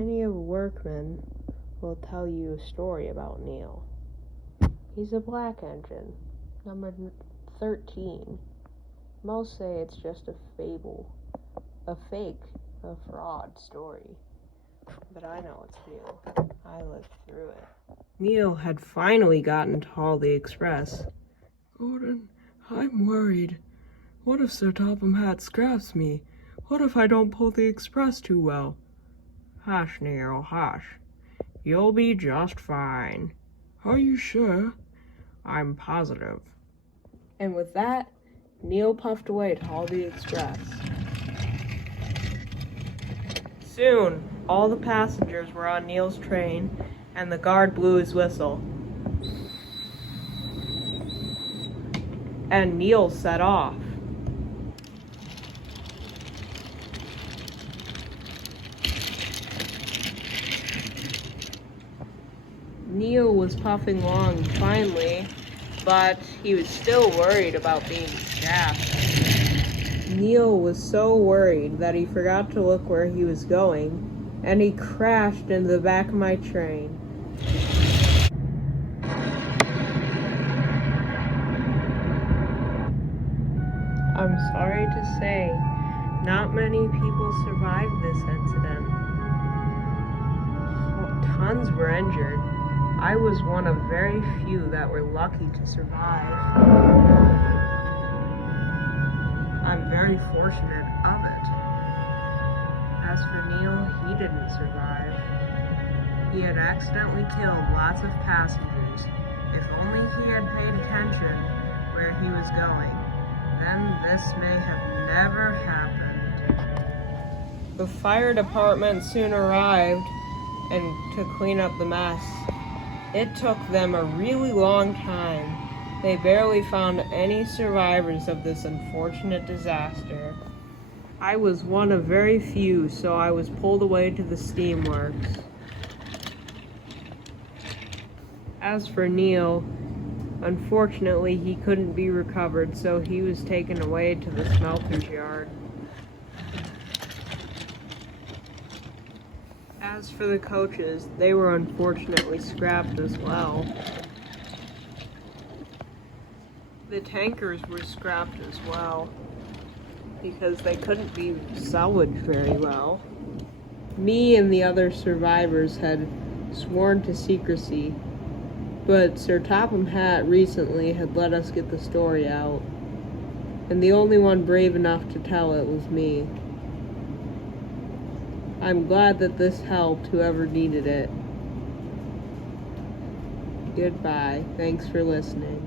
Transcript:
Many of workmen will tell you a story about Neil. He's a black engine, number 13. Most say it's just a fable, a fake, a fraud story. But I know it's real. I lived through it. Neil had finally gotten to haul the express. Gordon, I'm worried. What if Sir Topham Hatt scraps me? What if I don't pull the express too well? Hush, Neil, hush. You'll be just fine. Are you sure? I'm positive. And with that, Neil puffed away to haul the express. Soon, all the passengers were on Neil's train, and the guard blew his whistle. And Neil set off. Neil was puffing along finely, but he was still worried about being scrapped. Neil was so worried that he forgot to look where he was going, and he crashed into the back of my train. I'm sorry to say, not many people survived this incident. Tons were injured. I was one of very few that were lucky to survive. I'm very fortunate of it. As for Neil, he didn't survive. He had accidentally killed lots of passengers. If only he had paid attention where he was going, then this may have never happened. The fire department soon arrived and to clean up the mess. It took them a really long time. They barely found any survivors of this unfortunate disaster. I was one of very few, so I was pulled away to the steamworks. As for Neil, unfortunately he couldn't be recovered, so he was taken away to the smelter's yard. As for the coaches, they were unfortunately scrapped as well. The tankers were scrapped as well, because they couldn't be salvaged very well. Me and the other survivors had sworn to secrecy, but Sir Topham Hatt recently had let us get the story out, and the only one brave enough to tell it was me. I'm glad that this helped whoever needed it. Goodbye. Thanks for listening.